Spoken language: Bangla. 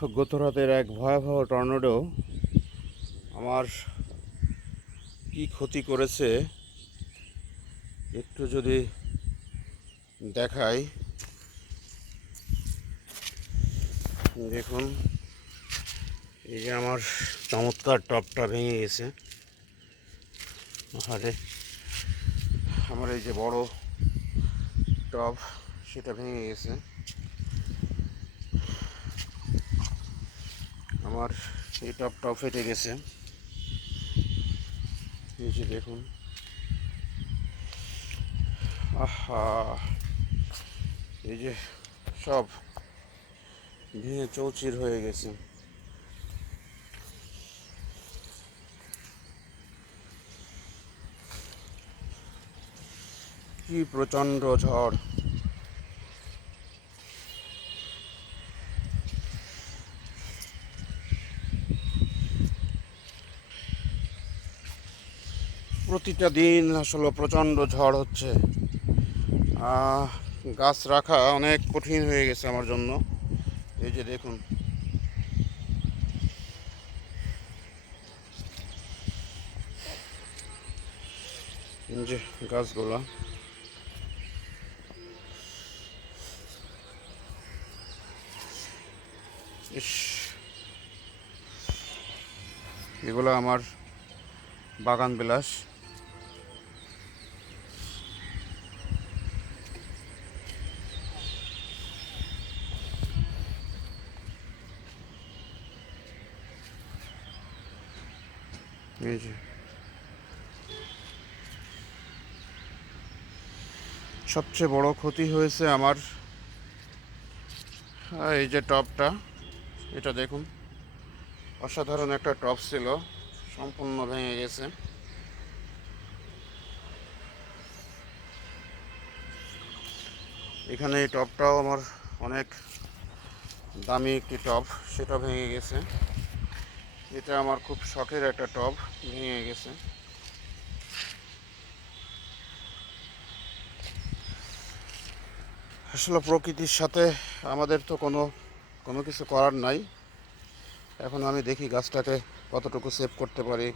গত রাতের এক ভয়াবহ টর্নেডো আমার কি ক্ষতি করেছে একটু যদি দেখাই। দেখুন, এই যে আমার চমৎকার টপটা ভেঙে গেছে। আরে আমার এই যে বড় টপ, সেটা ভেঙে গেছে। আমার এই টপটাও ফেটে গেছে। এই যে দেখুন। আহা! এই যে সব ভেঙে চৌচির হয়ে গেছে। কি প্রচণ্ড ঝড়। প্রতিটা দিন আসলে প্রচণ্ড ঝড় হচ্ছে। গাছ রাখা অনেক কঠিন হয়ে গেছে আমার জন্য। এই যে দেখুন। যে গাছগুলা। এগুলো আমার বাগান বিলাস। যে সবচেয়ে বড় ক্ষতি হয়েছে আমার এই যে টপটা, এটা দেখুন। অসাধারণ একটা টপ ছিল, সম্পূর্ণ ভেঙে গেছে। এখানে এই টপটাও আমার অনেক দামি একটি টপ, সেটা ভেঙে গেছে। এটা আমার খুব শখের একটা টব, ভেঙে গেছে। আসলে প্রকৃতির সাথে আমাদের তো কোনো কোনো কিছু করার নাই। এখন আমি দেখি গাছটাকে কতটুকু সেভ করতে পারি।